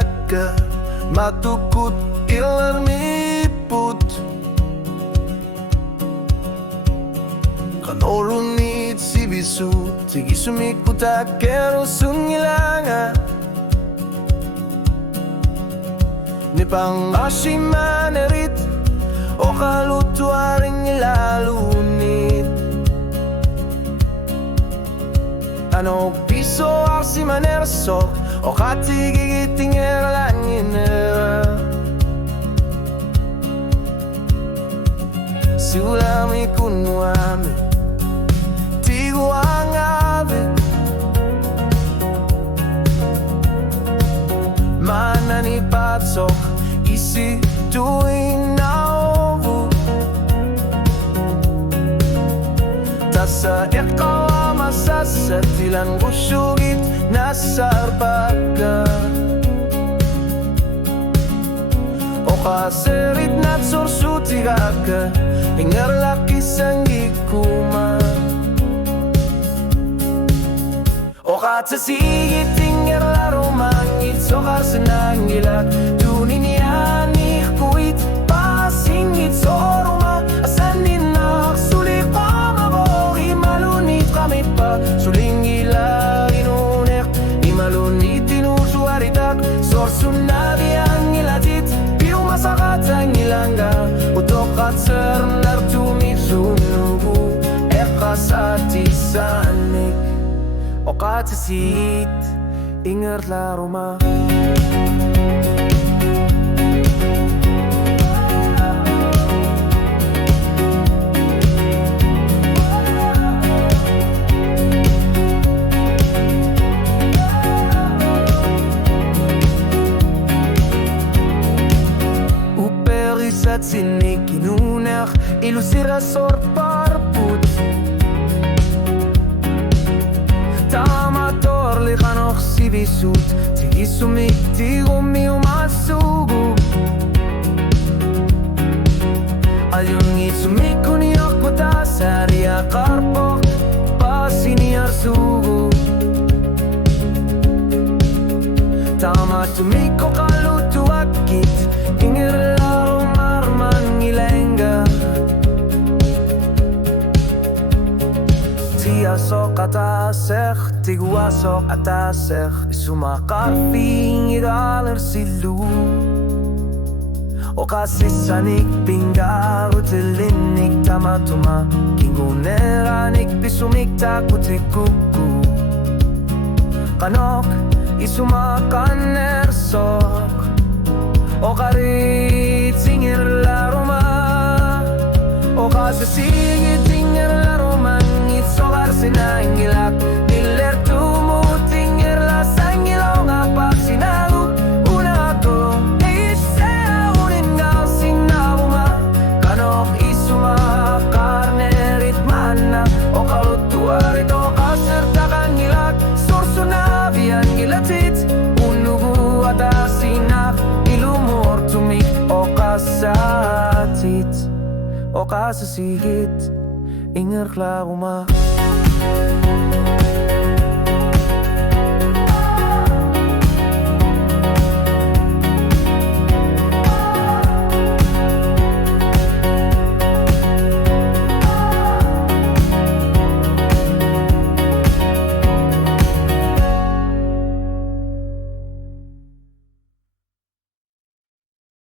taga matukut ilarmiput Kanorunit si bisu Tigi sumikuta kero sungilanga Ni pang asimanerit O kalutuaring ilalunit Ano piso arsimanerso O katigigiting erlanginera Sulami kunwami Tigo ang ave Manani patsok Isi tuwing naubo Tasa ikaw ang masasat Ilang usyugit nasa arbaga OQAASERSIIGIT na't sursutigaka INGERLARUMAANNGIT OQAASERSIIGIT INGERLARUMAANNGITSOQARNAQINNGITUT Tuninianikuit pasingit soruma Asaninak suliqamabo Imalunit kami pa Sulingila inunek Imalunit inusuaritak Sorsunabi ang ilatit Piu masakat ang ilangga Utokat ser nartumisunubu Ekasatisanik OQAASERSIIGIT INGERLARUMAANNGIT Uperisat sinik inunak Ilusira sorparput Tamator likanok sibisut Tigisumik tigumi umasugu Alyungit sumikuniak buta Saria karpok pasiniar sugu Tamatumiko kalutuakit INGERLARUMAANNGIT Tiasok atasek, tiguasok atasek Isumakarping INGERLARUMAANNGIT OQAASERSIIGIT pingaru tilinik tamatuma Kinguneranik pisumik takutikuku Kanok isumakanersok OQAASERSIIGIT INGERLARUMAANNGIT OQAASERSIIGIT INGERLARUMAANNGITSOQARNAQINNGITUT Nilertumut ingerlasangilong apak sinalup Unako isea uningaw sinabuma Kanok isumakanerit mana O kalutuarit OQAASERSIIGIT Sorsunabi ang gilatit Unugu atasinak ilumortumik OQAASERSIIGIT INGERLARUMAANNGIT